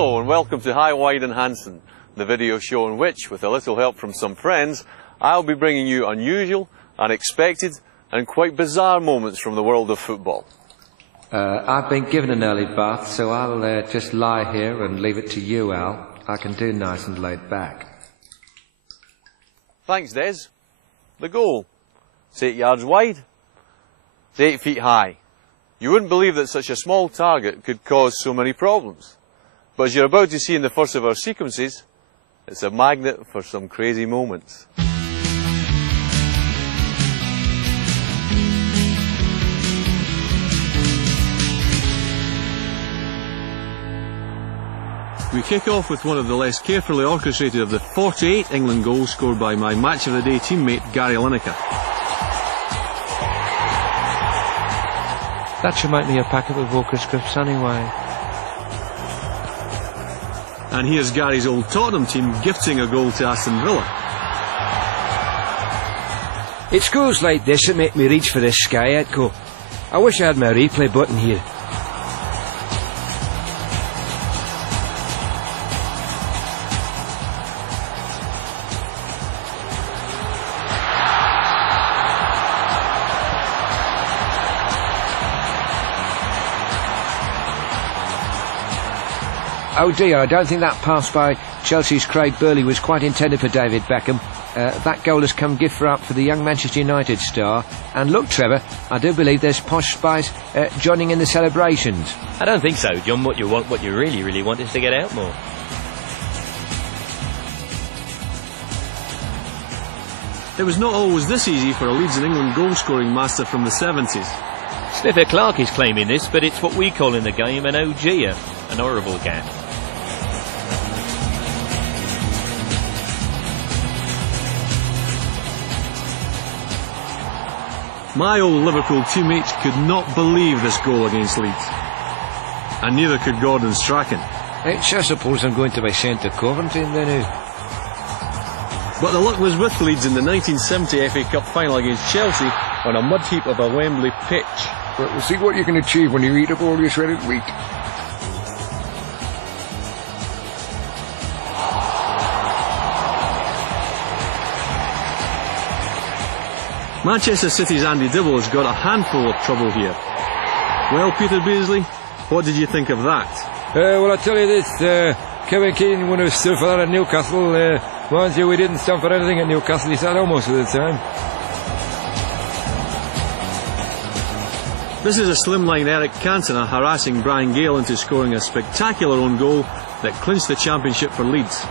Hello and welcome to High, Wide and Hansen, the video show in which, with a little help from some friends, I'll be bringing you unusual, unexpected and quite bizarre moments from the world of football. I've been given an early bath, so I'll just lie here and leave it to you, Al. I can do nice and laid back. Thanks, Des. The goal. It's 8 yards wide. It's 8 feet high. You wouldn't believe that such a small target could cause so many problems. But as you're about to see in the first of our sequences, it's a magnet for some crazy moments. We kick off with one of the less carefully orchestrated of the 48 England goals scored by my Match of the Day teammate Gary Lineker. That should make me a packet of Walker scripts anyway. And here's Gary's old Tottenham team gifting a goal to Aston Villa. It's goals like this that make me reach for this Sky Echo. I wish I had my replay button here. Oh dear, I don't think that pass by Chelsea's Craig Burley was quite intended for David Beckham. That goal has come gift wrap for the young Manchester United star. And look, Trevor, I do believe there's posh spice joining in the celebrations. I don't think so, John. What you really want is to get out more. It was not always this easy for a Leeds and England goal-scoring master from the 70s. Sniffer Clark is claiming this, but it's what we call in the game an OG, an horrible gap. My old Liverpool teammates could not believe this goal against Leeds. And neither could Gordon Strachan. I suppose I'm going to be sent to Coventry then. But the luck was with Leeds in the 1970 FA Cup final against Chelsea on a mud heap of a Wembley pitch. But we'll see what you can achieve when you eat up all your shredded wheat. Manchester City's Andy Dibble has got a handful of trouble here. Well, Peter Beasley, what did you think of that? Well, I'll tell you this, Kevin Connelly wouldn't have stood for that at Newcastle. Mind you, we didn't stand for anything at Newcastle, he said almost at the time. This is a slimline Eric Cantona harassing Brian Gale into scoring a spectacular own goal that clinched the championship for Leeds.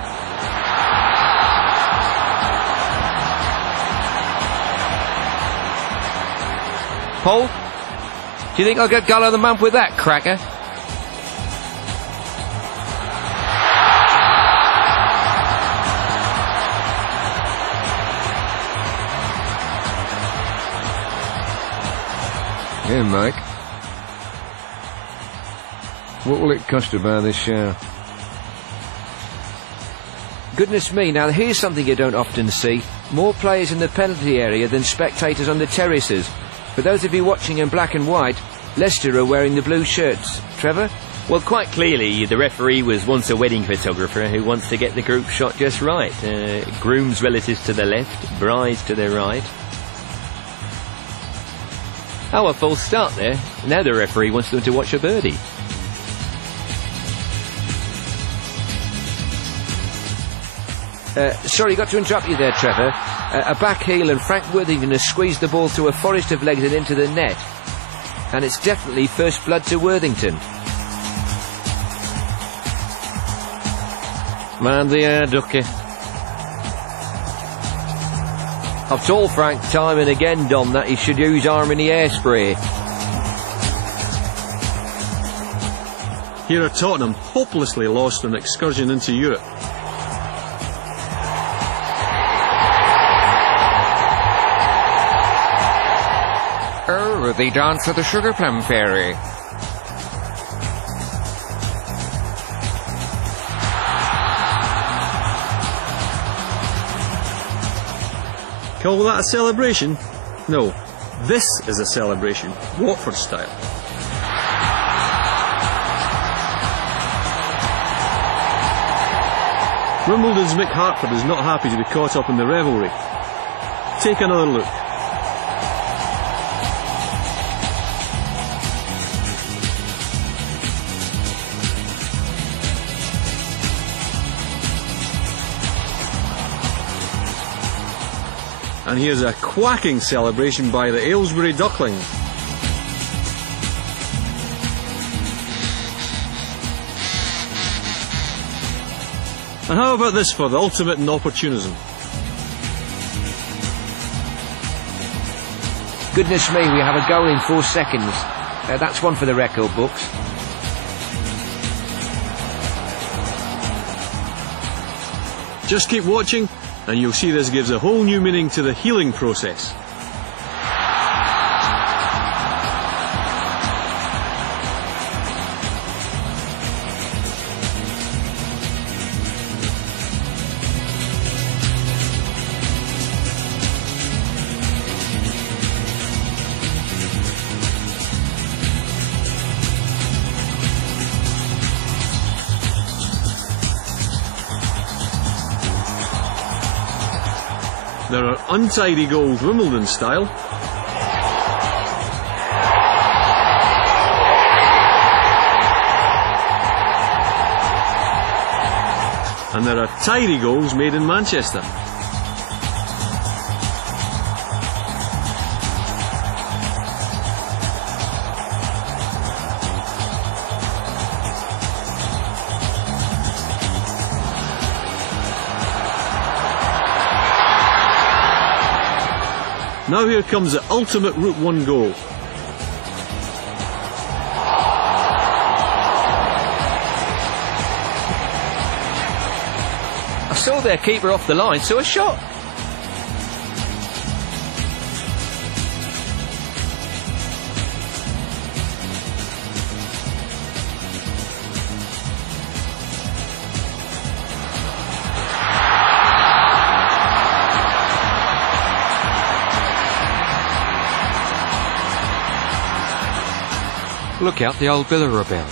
Paul, do you think I'll get goal of the month with that, cracker? Yeah, Mike. What will it cost to buy this shower? Goodness me, now here's something you don't often see. More players in the penalty area than spectators on the terraces. For those of you watching in black and white, Leicester are wearing the blue shirts. Trevor? Well, quite clearly, the referee was once a wedding photographer who wants to get the group shot just right. Groom's relatives to the left, brides to the right. Oh, a false start there. Now the referee wants them to watch a birdie. Sorry, got to interrupt you there, Trevor. A back heel and Frank Worthington has squeezed the ball through a forest of legs and into the net. And it's definitely first blood to Worthington. Mind the air, ducky. I've told Frank time and again, Dom, that he should use arm in the airspray. Here are Tottenham, hopelessly lost on an excursion into Europe. Oh, they dance at the Sugar Plum Fairy. Call that a celebration? No, this is a celebration, Watford style. Wimbledon's Mick Hartford is not happy to be caught up in the revelry. Take another look. And here's a quacking celebration by the Aylesbury Ducklings. And how about this for the ultimate in opportunism? Goodness me, we have a goal in 4 seconds. That's one for the record books. Just keep watching and you'll see this gives a whole new meaning to the healing process. There are untidy goals Wimbledon style. And there are tidy goals made in Manchester. Now here comes the ultimate Route 1 goal. I saw their keeper off the line, so a shot. Look out, the old Biller are about.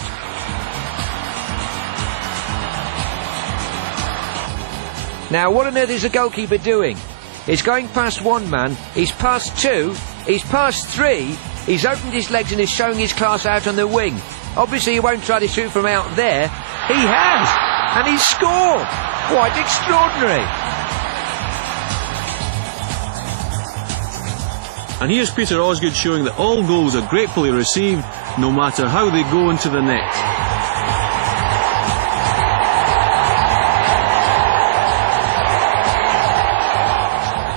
Now, what on earth is the goalkeeper doing? He's going past one man, he's past two, he's past three, he's opened his legs and is showing his class out on the wing. Obviously he won't try to shoot from out there. He has! And he's scored! Quite extraordinary! And here's Peter Osgood showing that all goals are gratefully received, no matter how they go into the net.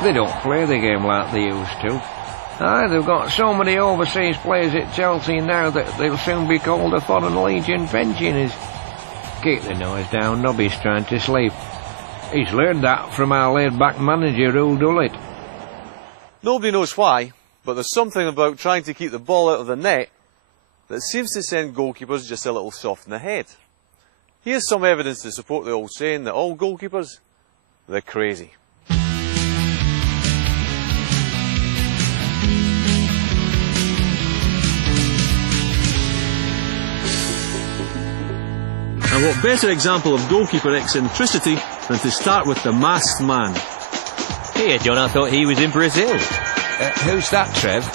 They don't play the game like they used to. They've got so many overseas players at Chelsea now that they'll soon be called the Foreign Legion pensioners. Keep the noise down, Nobby's trying to sleep. He's learned that from our laid-back manager who'll do it. Nobody knows why, but there's something about trying to keep the ball out of the net that seems to send goalkeepers just a little soft in the head. Here's some evidence to support the old saying that all goalkeepers, they're crazy. And what better example of goalkeeper eccentricity than to start with the masked man? Here, John, I thought he was in Brazil. Who's that, Trev?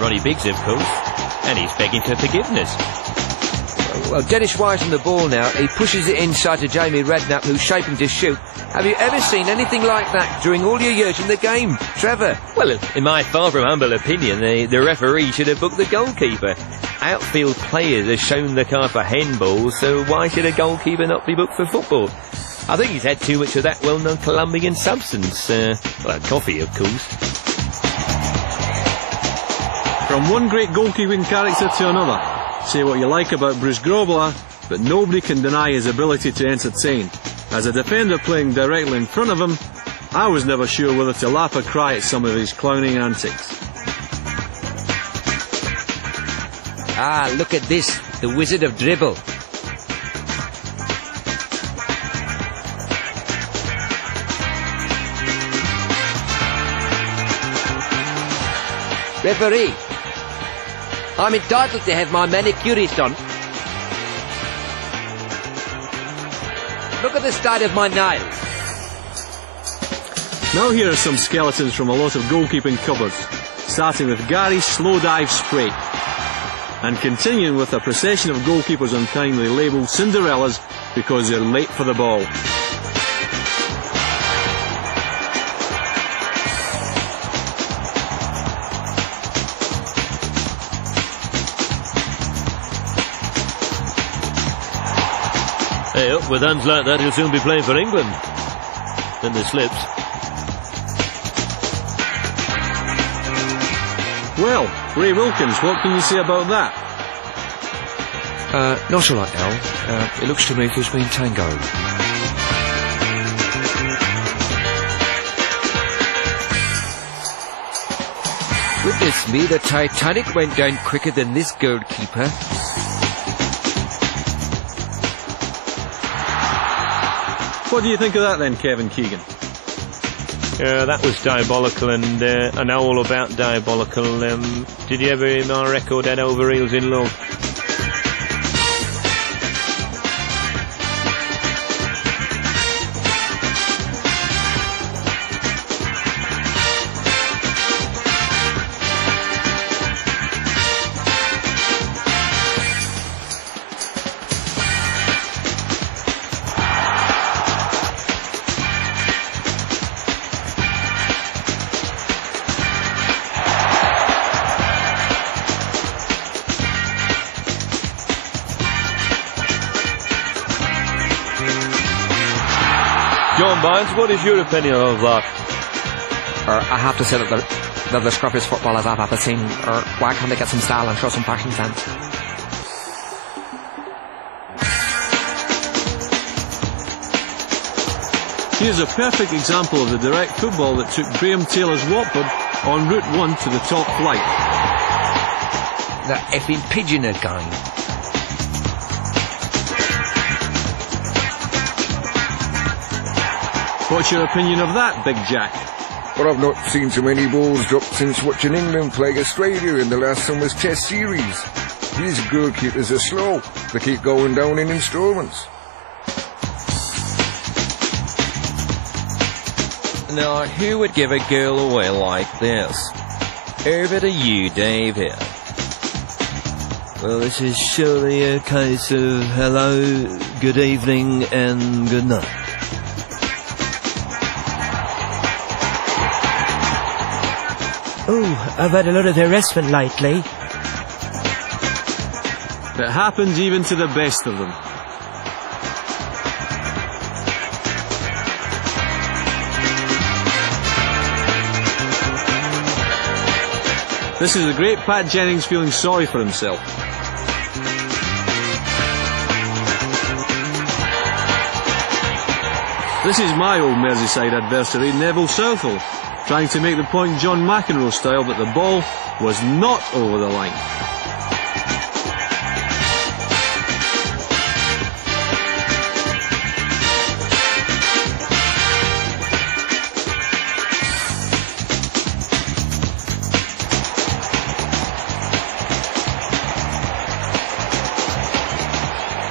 Ronnie Biggs, of course. And he's begging for forgiveness. Well, Dennis Wise on the ball now. He pushes it inside to Jamie Redknapp, who's shaping to shoot. Have you ever seen anything like that during all your years in the game, Trevor? Well, in my far from humble opinion, the referee should have booked the goalkeeper. Outfield players have shown the card for handball, so why should a goalkeeper not be booked for football? I think he's had too much of that well-known Colombian substance. Well, coffee, of course. From one great goalkeeping character to another. Say what you like about Bruce Grobbelaar, but nobody can deny his ability to entertain. As a defender playing directly in front of him, I was never sure whether to laugh or cry at some of his clowning antics. Ah, look at this, the wizard of dribble. Referee, I'm entitled to have my manicurist on. Look at the state of my nails. Now here are some skeletons from a lot of goalkeeping cupboards, starting with Gary's slow dive spray, and continuing with a procession of goalkeepers unkindly labelled Cinderellas because they're late for the ball. Hey, with hands like that, he'll soon be playing for England. Then the slips. Well, Ray Wilkins, what can you say about that? Not a lot, Al. It looks to me as if it's been tangoed. Witness me, the Titanic went down quicker than this goalkeeper. What do you think of that then, Kevin Keegan? That was diabolical, and I know all about diabolical. Did you ever hear my record Head Over Heels in Love? John Bynes, what is your opinion of that? I have to say that they're the scrubbiest footballers I've ever seen. Why can't they get some style and show some fashion sense? Here's a perfect example of the direct football that took Graham Taylor's Watford on Route 1 to the top flight. That effing pigeon again. What's your opinion of that, Big Jack? But I've not seen so many balls dropped since watching England play Australia in the last summer's Test series. These goalkeepers are slow. They keep going down in instalments. Now, who would give a girl away like this? Over to you, Dave, here. Well, this is surely a case of hello, good evening, and good night. Oh, I've had a lot of harassment lately. It happens even to the best of them. This is the great Pat Jennings feeling sorry for himself. This is my old Merseyside adversary, Neville Southall, trying to make the point John McEnroe style that the ball was not over the line.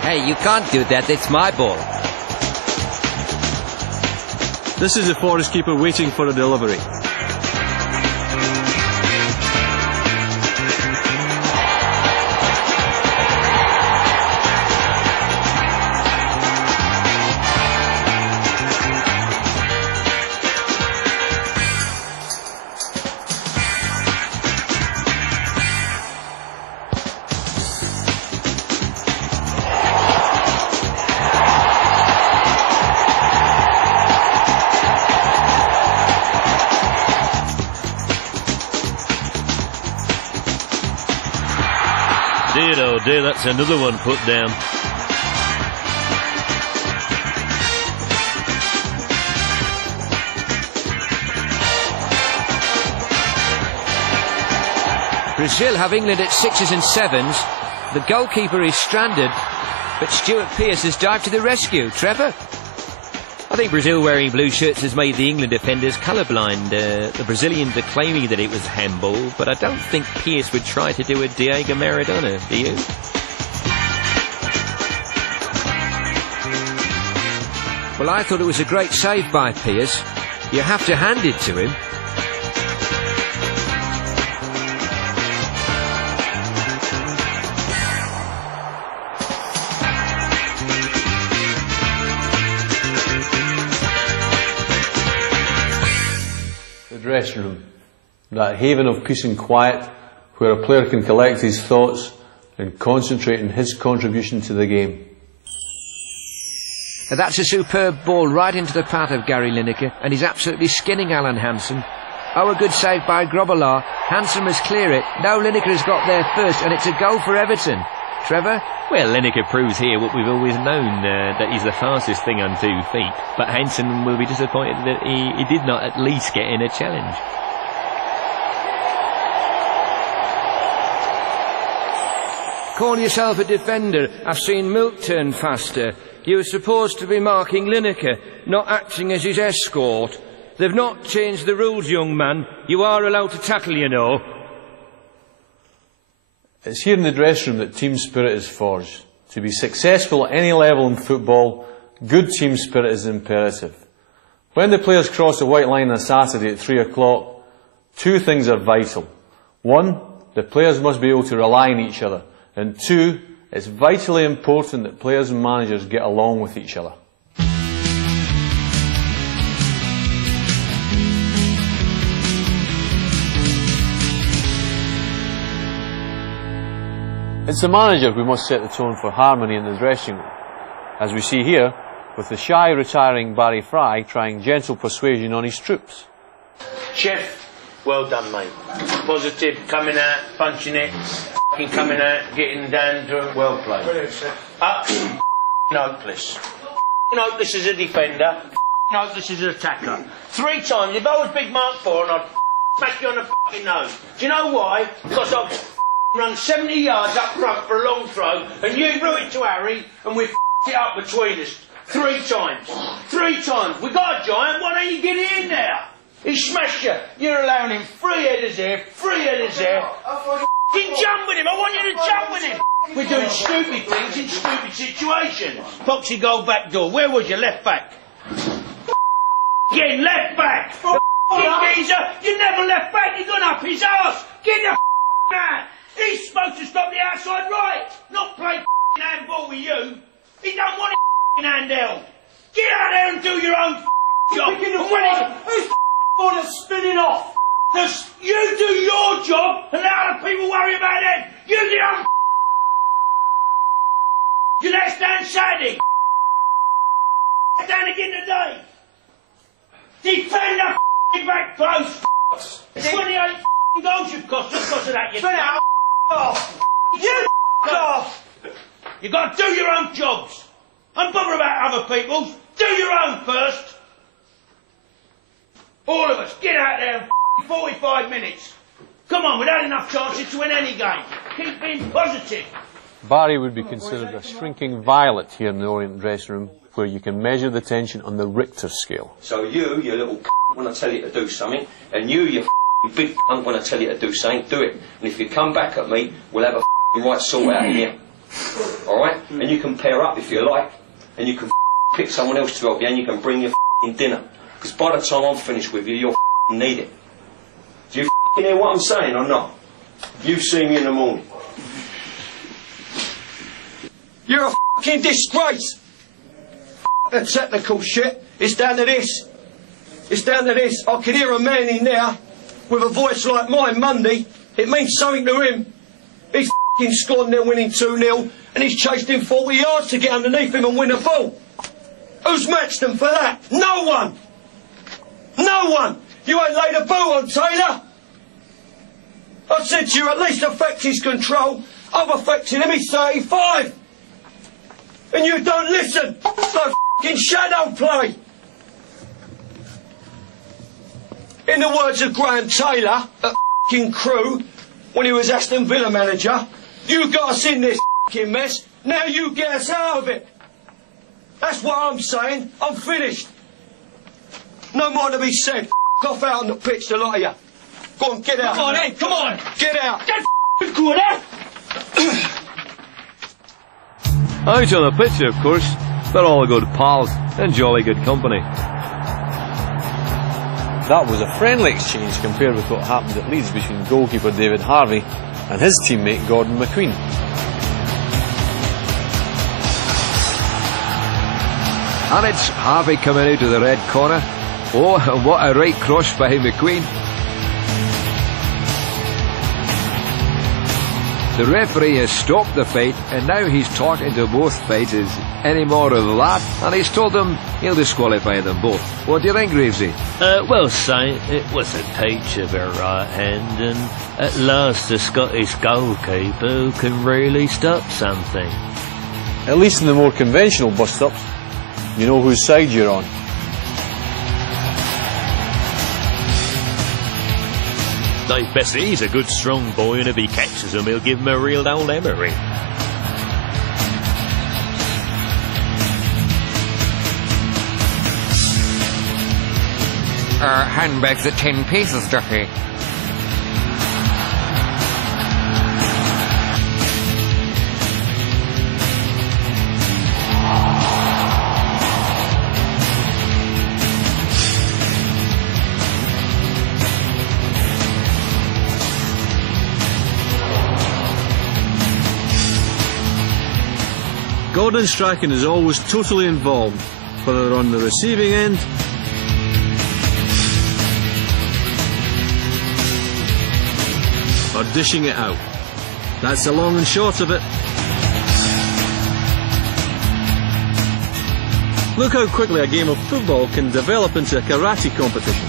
Hey, you can't do that, it's my ball. This is the Forest keeper waiting for a delivery. Dear, oh dear, that's another one put down. Brazil have England at 6s and 7s. The goalkeeper is stranded, but Stuart Pearce has dived to the rescue. Trevor? I think Brazil wearing blue shirts has made the England defenders colourblind. The Brazilians are claiming that it was handball, but I don't think Pearce would try to do a Diego Maradona, do you? Well, I thought it was a great save by Pearce. You have to hand it to him. The dressing room, that haven of peace and quiet where a player can collect his thoughts and concentrate on his contribution to the game. That's a superb ball right into the path of Gary Lineker, and he's absolutely skinning Alan Hansen. Oh, a good save by Grobbelaar. Hansen must clear it. No, Lineker has got there first, and it's a goal for Everton. Trevor? Well, Lineker proves here what we've always known, that he's the fastest thing on 2 feet. But Hansen will be disappointed that he did not at least get in a challenge. Call yourself a defender. I've seen Milk turn faster. You were supposed to be marking Lineker, not acting as his escort. They've not changed the rules, young man. You are allowed to tackle, you know. It's here in the dressing room that team spirit is forged. To be successful at any level in football, good team spirit is imperative. When the players cross the white line on a Saturday at 3 o'clock, 2 things are vital. 1, the players must be able to rely on each other. And 2, it's vitally important that players and managers get along with each other. It's the manager who must set the tone for harmony in the dressing room, as we see here with the shy retiring Barry Fry trying gentle persuasion on his troops. Chef, well done, mate. Positive, coming out, punching it, coming out, getting down to it, well played. Brilliant, chef. Hopeless. Hopeless as a defender, hopeless as an attacker. 3 times, if I was Big Mark 4 and I'd smack you on the fucking nose. Do you know why? Because I've run 70 yards up front for a long throw and you threw it to Harry and we it up between us. 3 times. 3 times. We got a giant, why don't you get it in there? He smashed you. You're allowing him 3 headers here, 3 headers there. Jump with him, I want you to jump with him. We're doing stupid things in stupid situations. Foxy goal back door. Where was you? Left back. Again, left back. Geezer, you never left back, you've gone up his arse. Get the man. He's supposed to stop the outside right, not play handball with you. He don't want it handheld. Get out there and do your own job. Who's ball is spinning off? You do your job and let other people worry about them. You do your own. You let us down Saturday. Down again today. Defend the back post. 28 goals you've cost because of that. You off. You off. You got to do your own jobs. Don't bother about other people's. Do your own first. All of us, get out there in 45 minutes. Come on, we've had enough chances to win any game. Keep being positive. Barry would be considered a shrinking violet here in the Orient dressing room, where you can measure the tension on the Richter scale. So you little when I tell you to do something, and you big when I tell you to do something, do it. And if you come back at me, we'll have a right sort out in here. Alright? And you can pair up if you like, and you can pick someone else to help you, and you can bring your dinner. Because by the time I'm finished with you, you'll need it. Do you hear what I'm saying or not? You see me in the morning. You're a disgrace. That technical shit. It's down to this. It's down to this. I can hear a man in there with a voice like mine Monday. It means something to him. He's scored there winning 2-0 and he's chased him 40 yards to get underneath him and win a ball. Who's matched him for that? No one. No one. You ain't laid a boot on Taylor. I said to you at least affect his control. I've affected him. He's 35. And you don't listen. So shadow play. In the words of Graham Taylor at Crew, when he was Aston Villa manager, you got us in this mess, now you get us out of it. That's what I'm saying. I'm finished. No more to be said. Off out on the pitch, the lot of you. Go on, get out. Come on, Ed, come on. Get out. Get good, eh? Out on the pitch, of course, They're all good pals and jolly good company. That was a friendly exchange compared with what happened at Leeds between goalkeeper David Harvey and his teammate Gordon McQueen. And it's Harvey coming out of the red corner. Oh, and what a right cross by McQueen. The referee has stopped the fight, and now he's talking to both fighters. Any more of that? And he's told them he'll disqualify them both. What do you think, Reevesy? Well, Saint, it was a touch of her right hand, and at last the Scottish goalkeeper who can really stop something. At least in the more conventional bust-ups, you know whose side you're on. Dave Bessie, he's a good strong boy, and if he catches him, he'll give him a real old Emery. Handbags at 10 pieces, Duffy. Gordon Strachan is always totally involved, whether on the receiving end or dishing it out. That's the long and short of it. Look how quickly a game of football can develop into a karate competition.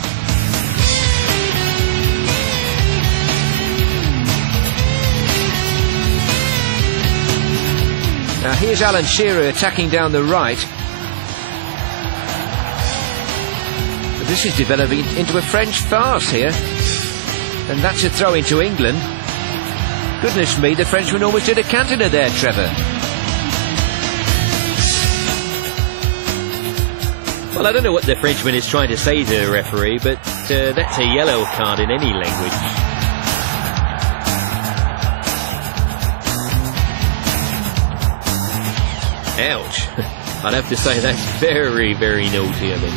Now here's Alan Shearer attacking down the right. But this is developing into a French farce here. And that's a throw into England. Goodness me, the Frenchman almost did a Cantona there, Trevor. Well, I don't know what the Frenchman is trying to say to the referee, but that's a yellow card in any language. Ouch. I'd have to say that's very, very naughty of him.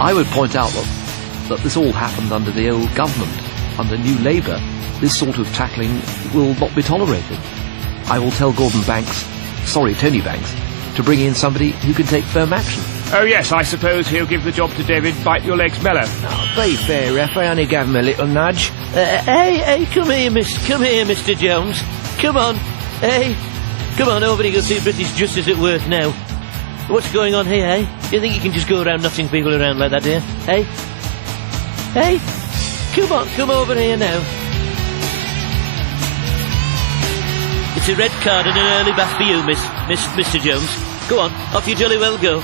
I would point out that this all happened under the old government. Under New Labour, this sort of tackling will not be tolerated. I will tell Tony Banks, to bring in somebody who can take firm action. Oh yes, I suppose he'll give the job to David Bite-Your-Legs Mellor. Oh, be fair, ref, I only gave him a little nudge. Hey, come here, Mr. Jones. Come on. Hey, come on over and go see British Justice at work now. What's going on here, eh? Do you think you can just go around knocking people around like that, dear? Hey? Hey? Come over here now. It's a red card and an early bath for you, Mr. Jones. Go on, off you jolly well go.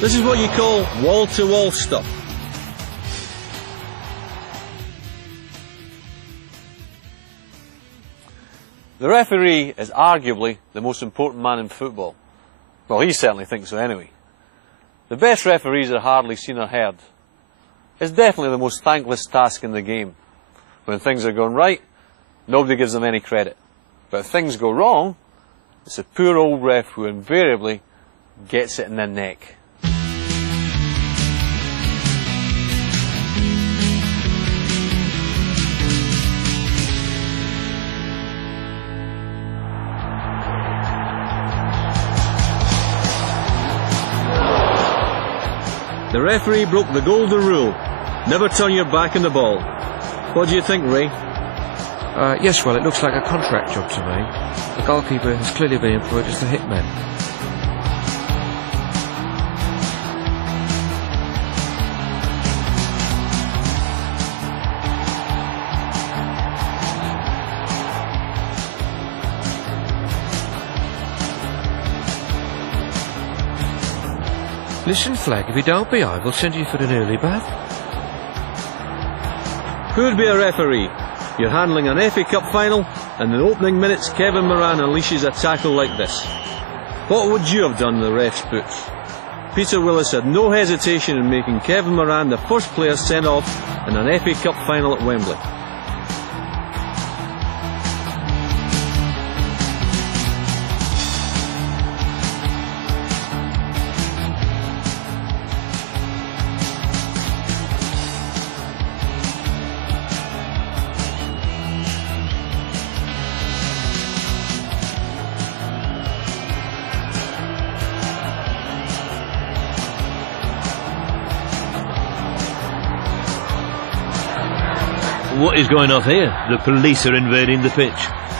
This is what you call wall-to-wall stuff. The referee is arguably the most important man in football. Well, he certainly thinks so anyway. The best referees are hardly seen or heard. It's definitely the most thankless task in the game. When things are going right, nobody gives them any credit. But if things go wrong, it's a poor old ref who invariably gets it in the neck. The referee broke the golden rule. Never turn your back on the ball. What do you think, Ray? Yes, well, it looks like a contract job to me. The goalkeeper has clearly been employed as the hitman. Listen, Flag, if you don't behave, we'll send you for an early bath. Who'd be a referee? You're handling an FA Cup final, and in the opening minutes Kevin Moran unleashes a tackle like this. What would you have done in the ref's boots? Peter Willis had no hesitation in making Kevin Moran the first player sent off in an FA Cup final at Wembley. What is going off here? The police are invading the pitch.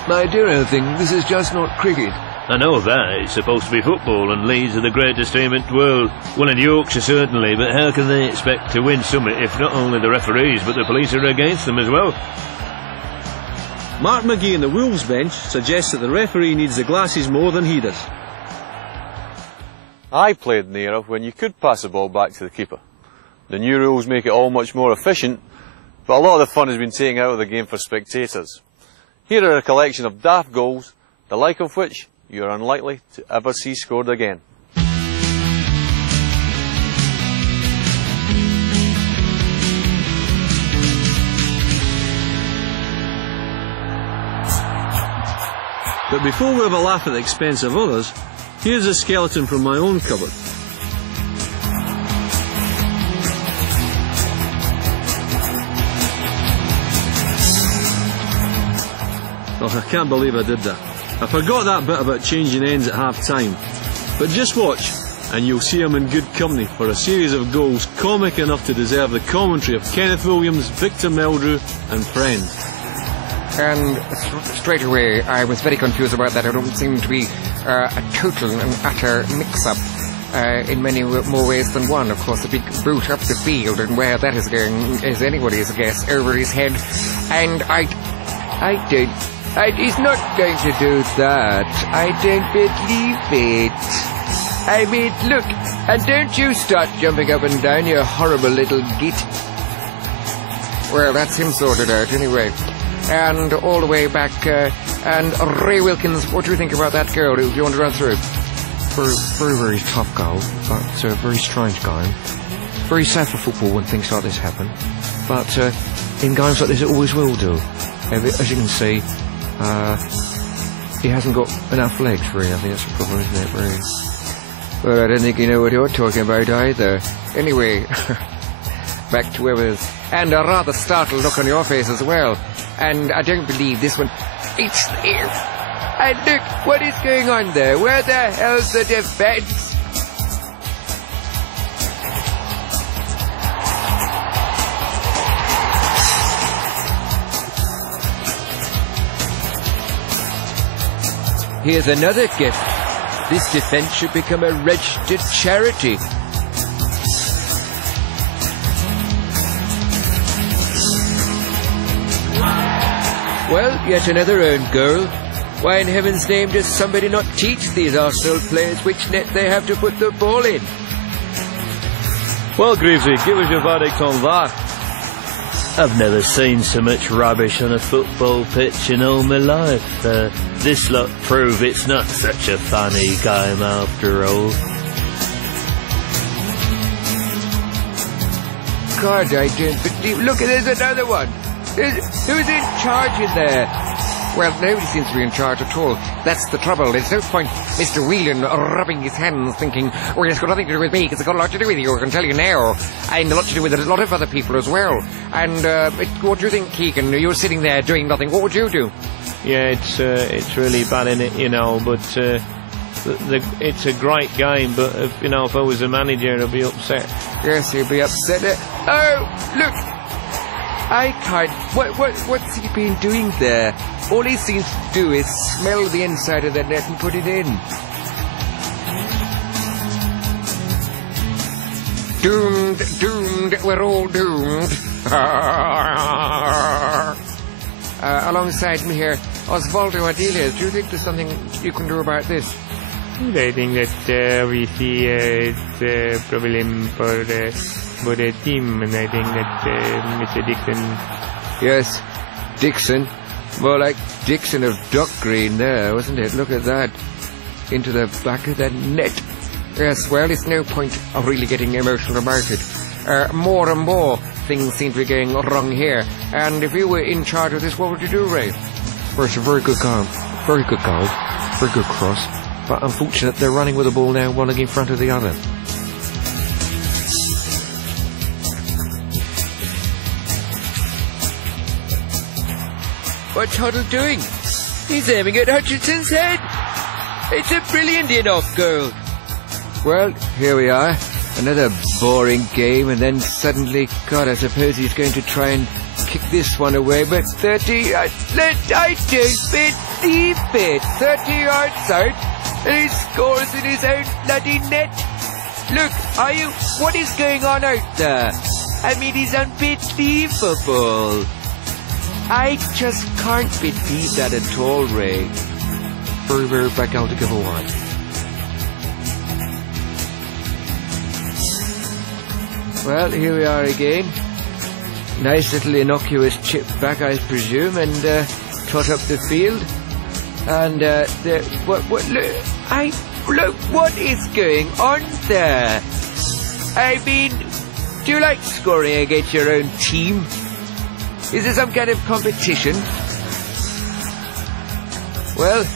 My dear old thing, this is just not cricket. I know that. It's supposed to be football, and Leeds are the greatest team in the world. Well, in Yorkshire, certainly, but how can they expect to win something if not only the referees, but the police are against them as well? Mark McGee on the Wolves bench suggests that the referee needs the glasses more than he does. I played in the era when you could pass the ball back to the keeper. The new rules make it all much more efficient, but a lot of the fun has been taken out of the game for spectators. Here are a collection of daft goals, the like of which you are unlikely to ever see scored again. But before we have a laugh at the expense of others, here's a skeleton from my own cupboard. Oh, I can't believe I did that. I forgot that bit about changing ends at half-time. But just watch, and you'll see I'm in good company for a series of goals comic enough to deserve the commentary of Kenneth Williams, Victor Meldrew and friends. And straight away, I was very confused about that. It don't seem to be a total and utter mix-up in many more ways than one. Of course, the big boot up the field, and where that is going is anybody's guess, over his head. And he's not going to do that. I don't believe it. I mean, look, and don't you start jumping up and down, you horrible little git. Well, that's him sorted out anyway. And all the way back, and Ray Wilkins, what do you think about that girl? Do you want to run through? Very, very tough goal, but a very strange game. Very sad for football when things like this happen. But in games like this, it always will do. As you can see, he hasn't got enough legs, really. I think that's the problem, isn't it, really? Well, I don't think you know what you're talking about either. Anyway, back to where we was. And a rather startled look on your face as well. And I don't believe this one. It's there. And look, what is going on there? Where the hell's the defence? Here's another gift. This defence should become a registered charity. Well, yet another own goal. Why in heaven's name does somebody not teach these Arsenal players which net they have to put the ball in? Well, Greavesy, give us your verdict on that. I've never seen so much rubbish on a football pitch in all my life. This lot prove it's not such a funny game after all. God, I don't believe... Look, there's another one. Who's in charge in there? Well, nobody seems to be in charge at all. That's the trouble. There's no point Mr. Whelan rubbing his hands thinking, oh, it's got nothing to do with me, because it's got a lot to do with you, I can tell you now. And a lot to do with a lot of other people as well. And what do you think, Keegan? You're sitting there doing nothing. What would you do? Yeah, it's really bad in it, you know, but it's a great game, but if I was a manager, I'd be upset. Yes, he'd be upset. Oh, look! I can't... What's he been doing there? All he seems to do is smell the inside of the net and put it in. Doomed, we're all doomed. Alongside me here, Osvaldo Adelia, do you think there's something you can do about this? I think that we see it's a problem for the team, and I think that Mr. Dixon... Yes, Dixon. More like Dixon of Duck Green there, wasn't it? Look at that. Into the back of the net. Yes, well, it's no point of really getting emotional about it. More and more things seem to be going wrong here. And if you were in charge of this, what would you do, Ray? Well, it's a very good goal. Very good goal. Very good cross. But unfortunate, they're running with the ball now, one in front of the other. What's Hoddle doing? He's aiming at Hutchinson's head. It's a brilliant in-off goal. Well, here we are. Another boring game, and then suddenly, God, I suppose he's going to try and kick this one away, but 30... I don't believe it. 30 yards out, and he scores in his own bloody net. Look, what is going on out there? I mean, he's unbelievable. I just can't believe that at all, Ray. We're back out to give away. Well, here we are again. Nice little innocuous chip back, I presume, and trot up the field. And look, what is going on there? I mean, do you like scoring against your own team? Is there some kind of competition? Well,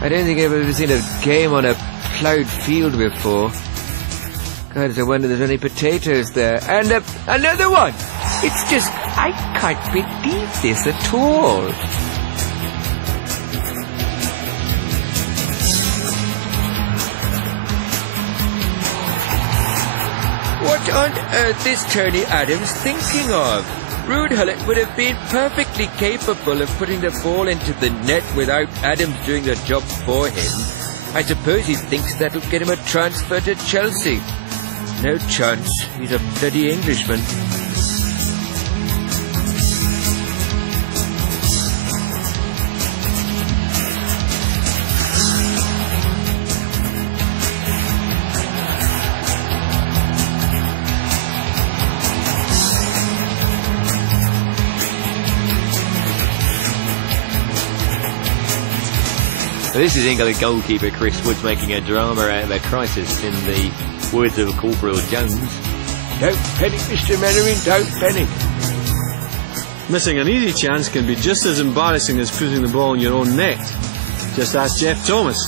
I don't think I've ever seen a game on a ploughed field before. God, I wonder if there's any potatoes there. And another one! It's just, I can't believe this at all. What on earth is Tony Adams thinking of? Rude Hullet would have been perfectly capable of putting the ball into the net without Adams doing the job for him. I suppose he thinks that'll get him a transfer to Chelsea. No chance. He's a bloody Englishman. This is England goalkeeper Chris Woods making a drama out of a crisis in the words of Corporal Jones. Don't panic, Mr. Meldrew, don't panic. Missing an easy chance can be just as embarrassing as putting the ball in your own net. Just ask Jeff Thomas.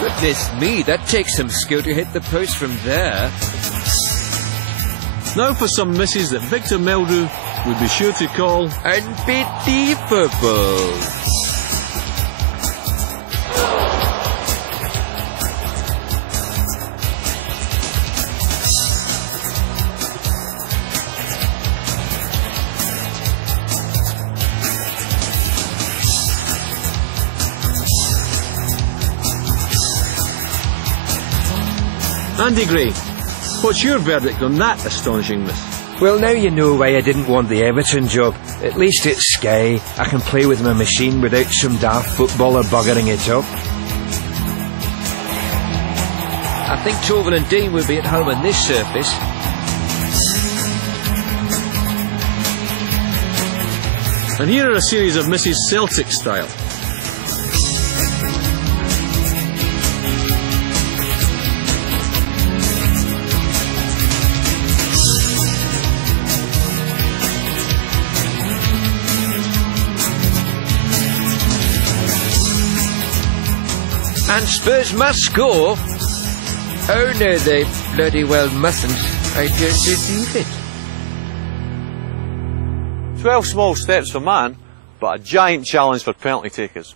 Goodness me, that takes some skill to hit the post from there. Now for some misses that Victor Meldrew would be sure to call unbelievable. Andy Gray, what's your verdict on that astonishing miss? Well, now you know why I didn't want the Everton job. At least it's Sky. I can play with my machine without some daft footballer buggering it up. I think Torval and Dean would be at home on this surface. And here are a series of misses Celtic style. And Spurs must score. Oh no, they bloody well mustn't. I don't believe it. 12 small steps for man, but a giant challenge for penalty takers.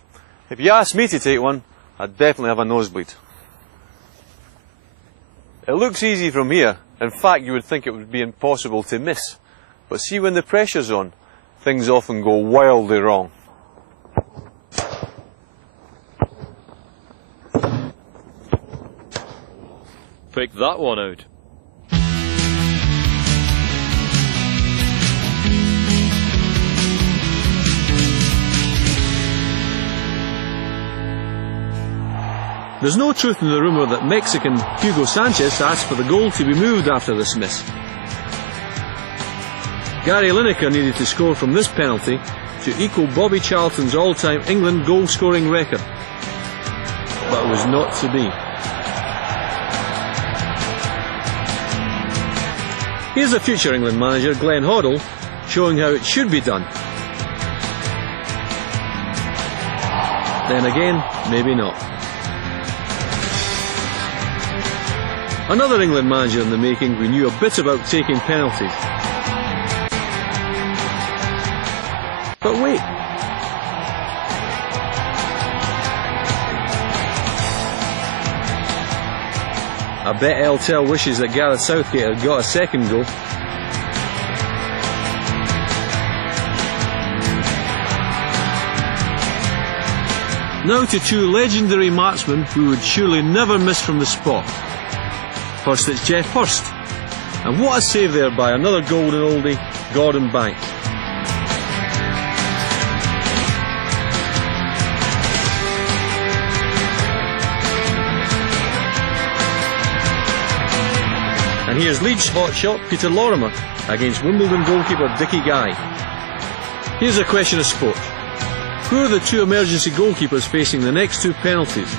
If you ask me to take one, I'd definitely have a nosebleed. It looks easy from here. In fact, you would think it would be impossible to miss. But see, when the pressure's on, things often go wildly wrong. Pick that one out. There's no truth in the rumour that Mexican Hugo Sanchez asked for the goal to be moved after this miss. Gary Lineker needed to score from this penalty to equal Bobby Charlton's all-time England goal-scoring record. But it was not to be. Here's a future England manager, Glenn Hoddle, showing how it should be done. Then again, maybe not. Another England manager in the making who knew a bit about taking penalties. But wait. I bet Eltel wishes that Gareth Southgate had got a second goal. Now to two legendary marksmen we would surely never miss from the spot. First it's Jeff Hurst. And what a save there by another golden oldie, Gordon Banks. And here's Leeds hotshot Peter Lorimer against Wimbledon goalkeeper Dickie Guy. Here's a question of sport. Who are the two emergency goalkeepers facing the next two penalties?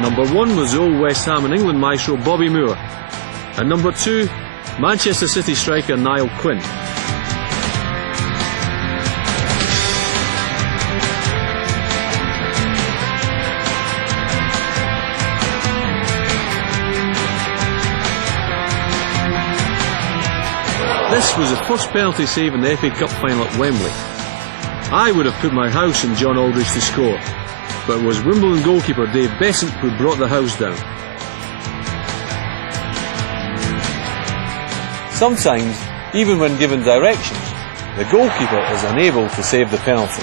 Number 1 was old West Ham and England maestro Bobby Moore. And number 2, Manchester City striker Niall Quinn. This was the first penalty save in the FA Cup final at Wembley. I would have put my house on John Aldridge to score, but it was Wimbledon goalkeeper Dave Besant who brought the house down. Sometimes, even when given directions, the goalkeeper is unable to save the penalty.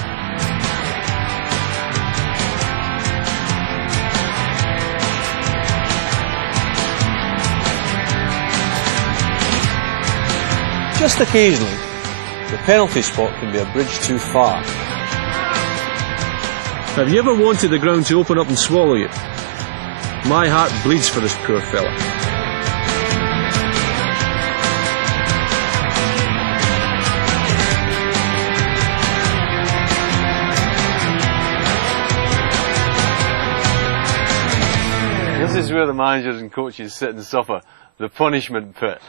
Just occasionally, the penalty spot can be a bridge too far. Have you ever wanted the ground to open up and swallow you? My heart bleeds for this poor fella. This is where the managers and coaches sit and suffer, the punishment pit.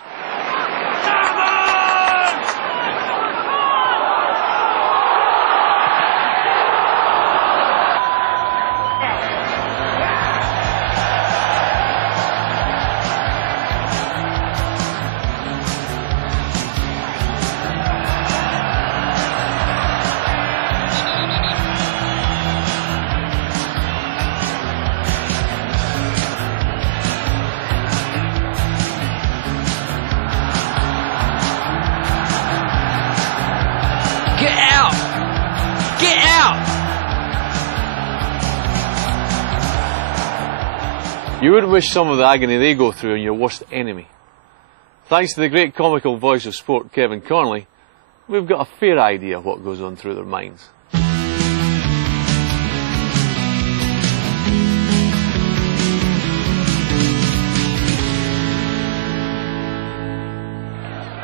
You wouldn't wish some of the agony they go through on your worst enemy. Thanks to the great comical voice of sport Kevin Connelly, we've got a fair idea of what goes on through their minds.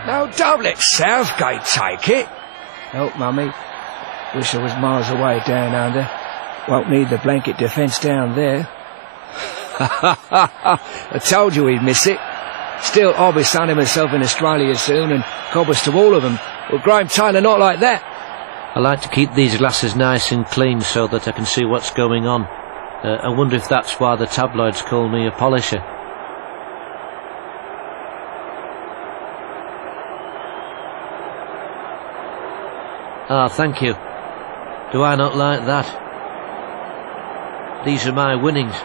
No, don't let Southgate take it. Oh, Mummy. Wish I was miles away down under. Won't need the blanket defence down there. I told you he'd miss it. Still, I'll be sunning myself in Australia soon, and cobbles to all of them. Well, Graham Taylor, not like that. I like to keep these glasses nice and clean so that I can see what's going on. I wonder if that's why the tabloids call me a polisher. Ah, thank you. Do I not like that? These are my winnings.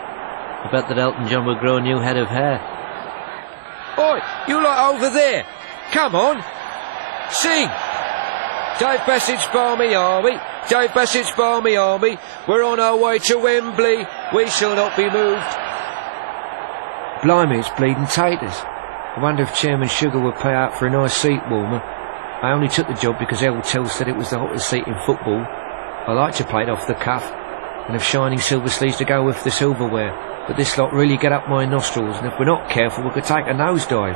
I bet that Elton John will grow a new head of hair. Oi, you lot over there. Come on. Sing. Dave Bessett's Barmy Army. Dave Bessett's Barmy Army. We're on our way to Wembley. We shall not be moved. Blimey, it's bleeding taters. I wonder if Chairman Sugar would pay out for a nice seat warmer. I only took the job because Eltel said it was the hottest seat in football. I like to play it off the cuff and have shining silver sleeves to go with the silverware. But this lot really get up my nostrils, and if we're not careful, we could take a nosedive.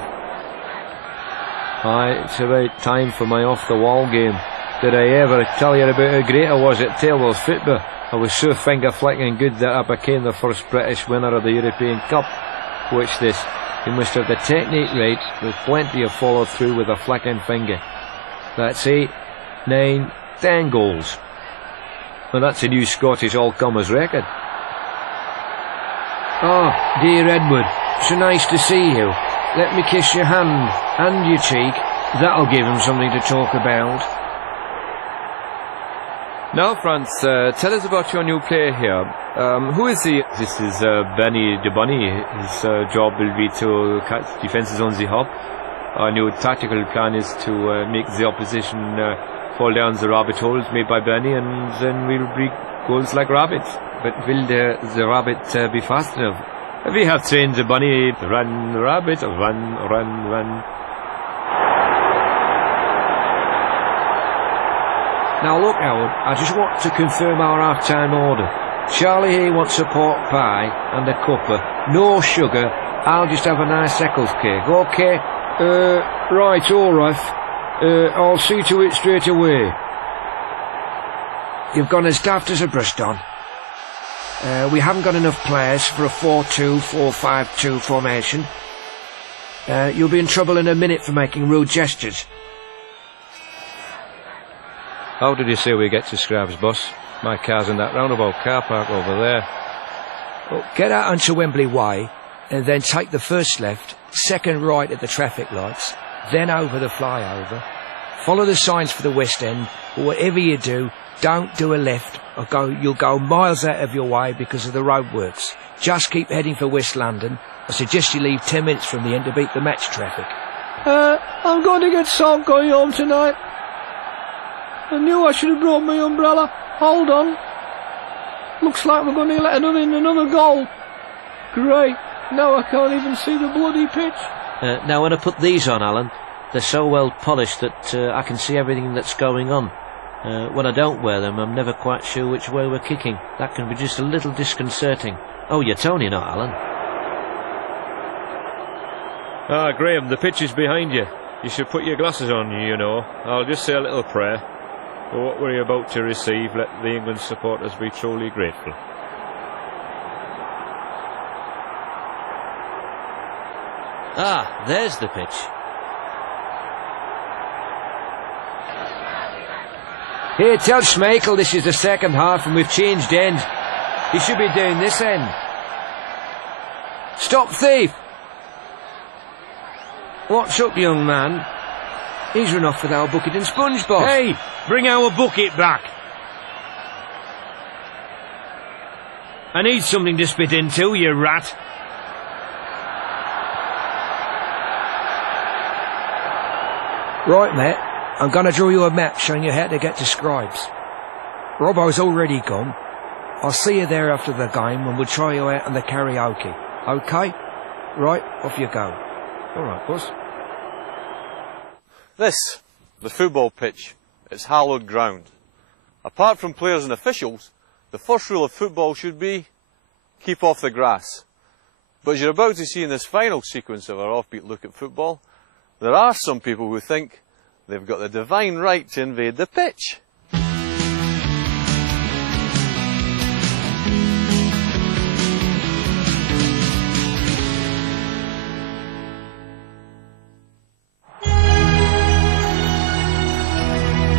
Aye, it's about time for my off-the-wall game. Did I ever tell you about how great I was at table football? I was so finger-flicking good that I became the first British winner of the European Cup. Watch this. You must have the technique right, with plenty of follow-through with a flicking finger. That's 8, 9, 10 goals. Well, that's a new Scottish all-comers record. Oh, dear Edward, So nice to see you. Let me kiss your hand and your cheek. That'll give him something to talk about. Now, Franz, tell us about your new player here. Who is he? This is Benny the Bunny. His job will be to catch defences on the hop. Our new tactical plan is to make the opposition fall down the rabbit holes made by Benny, and then we'll break goals like rabbits. But will the rabbit be fast enough? We have trained the bunny. Run, rabbit, run, run, run. Now look, Howard, I just want to confirm our half-time order. Charlie here wants a pork pie and a cuppa. No sugar. I'll just have a nice Eccles cake, okay? Right, all right. I'll see to it straight away. You've gone as daft as a brush, Don. We haven't got enough players for a 4-2, 4-5-2 formation. You'll be in trouble in a minute for making rude gestures. How did you say we get to Scrabs, boss? My car's in that roundabout car park over there. Well, get out onto Wembley Way and then take the first left, second right at the traffic lights, then over the flyover. Follow the signs for the West End, but whatever you do, don't do a left or you'll go miles out of your way because of the roadworks. Just keep heading for West London. I suggest you leave 10 minutes from the end to beat the match traffic. I'm going to get soaked going home tonight. I knew I should have brought my umbrella. Hold on. Looks like we're going to let another goal. Great. Now I can't even see the bloody pitch. Now when I put these on, Alan, they're so well polished that I can see everything that's going on. When I don't wear them, I'm never quite sure which way we're kicking. That can be just a little disconcerting. Oh, you're Tony, not Alan. Ah, Graham, the pitch is behind you. You should put your glasses on, you know. I'll just say a little prayer. For what we're about to receive, let the England supporters be truly grateful. Ah, there's the pitch. Here, tell Schmeichel this is the second half and we've changed ends. He should be doing this end. Stop thief! What's up, young man? He's run off with our bucket and sponge, boss. Hey, bring our bucket back. I need something to spit into, you rat. Right, Matt. I'm going to draw you a map showing you how to get to Scribes. Robbo's already gone. I'll see you there after the game and we'll try you out on the karaoke. OK? Right, off you go. All right, boss. This, the football pitch, is hallowed ground. Apart from players and officials, the first rule of football should be keep off the grass. But as you're about to see in this final sequence of our offbeat look at football, there are some people who think they've got the divine right to invade the pitch.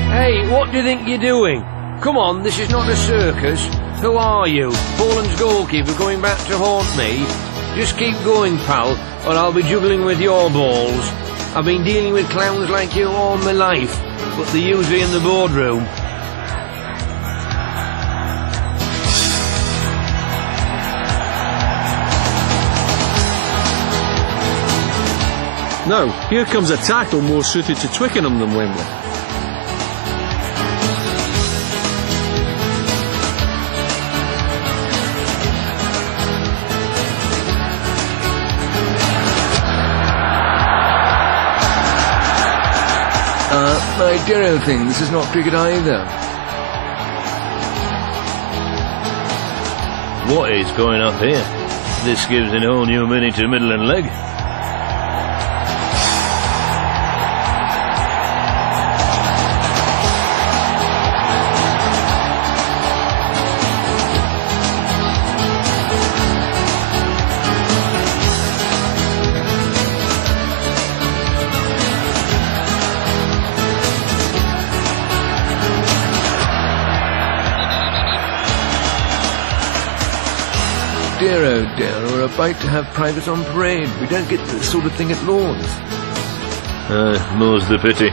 Hey, what do you think you're doing? Come on, this is not a circus. Who are you? Poland's goalkeeper going back to haunt me? Just keep going, pal, or I'll be juggling with your balls. I've been dealing with clowns like you all my life, but they're usually in the boardroom. Now, here comes a tackle more suited to Twickenham than Wembley. My dear old thing, this is not cricket either. What is going up here? This gives a whole new meaning to middle and leg. dear, oh dear, we're about to have privates on parade. We don't get this sort of thing at Lord's. More's the pity.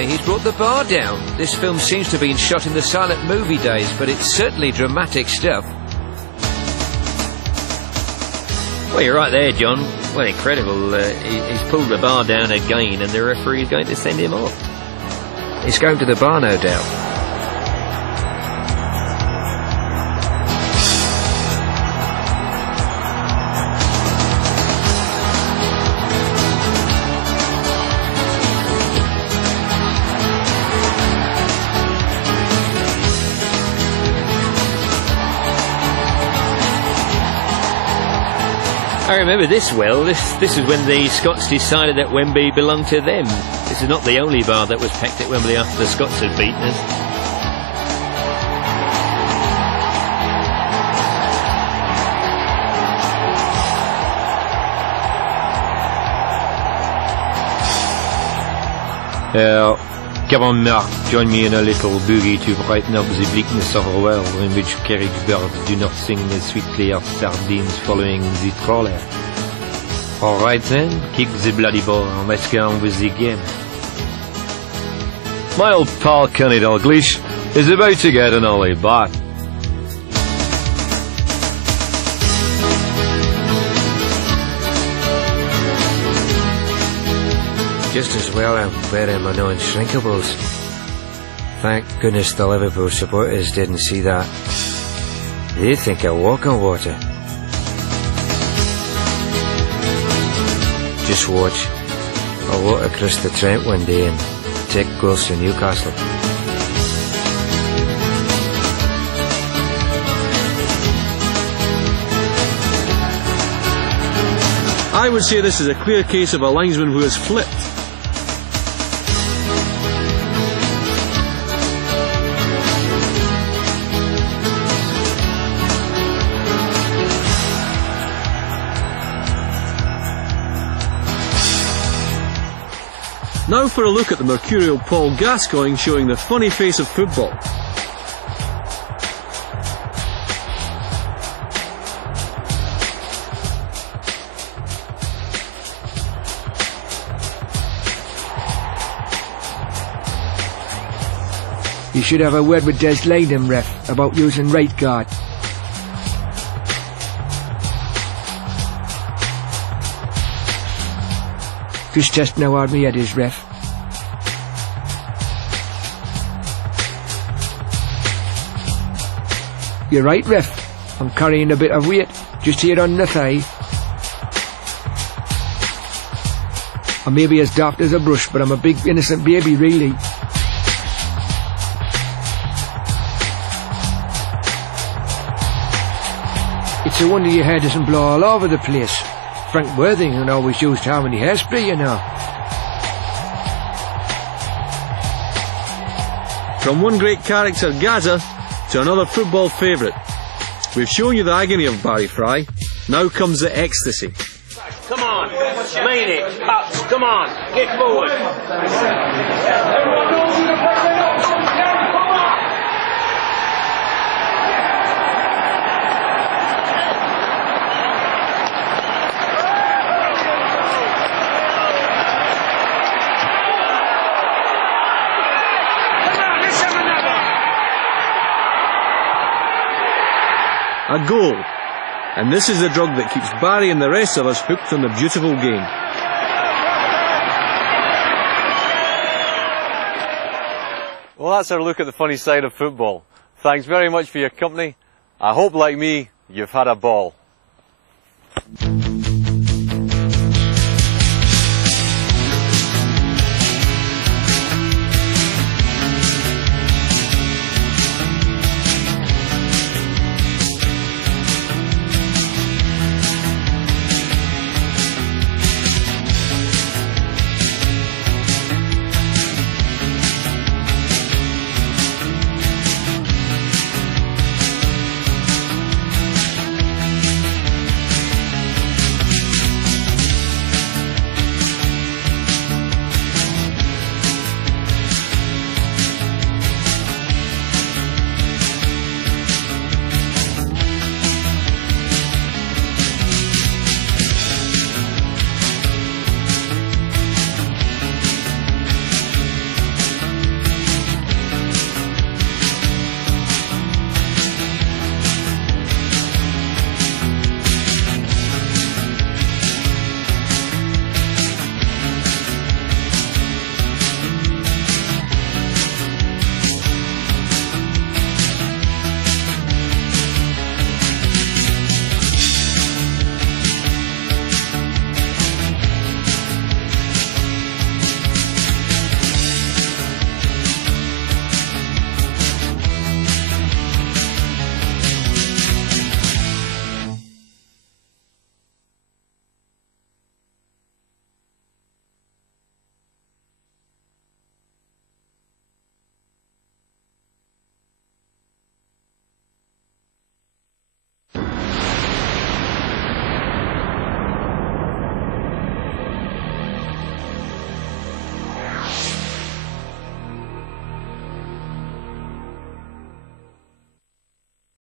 He's brought the bar down. This film seems to have been shot in the silent movie days, but it's certainly dramatic stuff. Well, you're right there, John. Well, incredible. He's pulled the bar down again, and the referee is going to send him off. He's going to the bar, no doubt. I remember this well. This is when the Scots decided that Wembley belonged to them. This is not the only bar that was packed at Wembley after the Scots had beaten us. Kevin Meldrew join me in a little boogie to brighten up the bleakness of a world in which carriage birds do not sing as sweetly as sardines following the trawler. All right then, kick the bloody ball and let's get on with the game. My old pal Kenny Dalglish is about to get an early bat. Just as well I'm wearing my non-shrinkables. Thank goodness the Liverpool supporters didn't see that. They think I walk on water. Just watch. I'll walk across the Trent one day and take goals to Newcastle. I would say this is a clear case of a linesman who has flipped. Now for a look at the mercurial Paul Gascoigne showing the funny face of football. You should have a word with Des Latham, ref, about using right guard. Just testing how hard my head is, ref. You're right, ref. I'm carrying a bit of weight, just here on the thigh. I may be as daft as a brush, but I'm a big innocent baby, really. It's a wonder your hair doesn't blow all over the place. Frank Worthington always used harmony hairspray, you know. From one great character, Gaza, to another football favourite. We've shown you the agony of Barry Fry. Now comes the ecstasy. Come on, mean it. Up, come on, get forward. A goal. And this is the drug that keeps Barry and the rest of us hooked on the beautiful game. Well, that's our look at the funny side of football. Thanks very much for your company. I hope, like me, you've had a ball.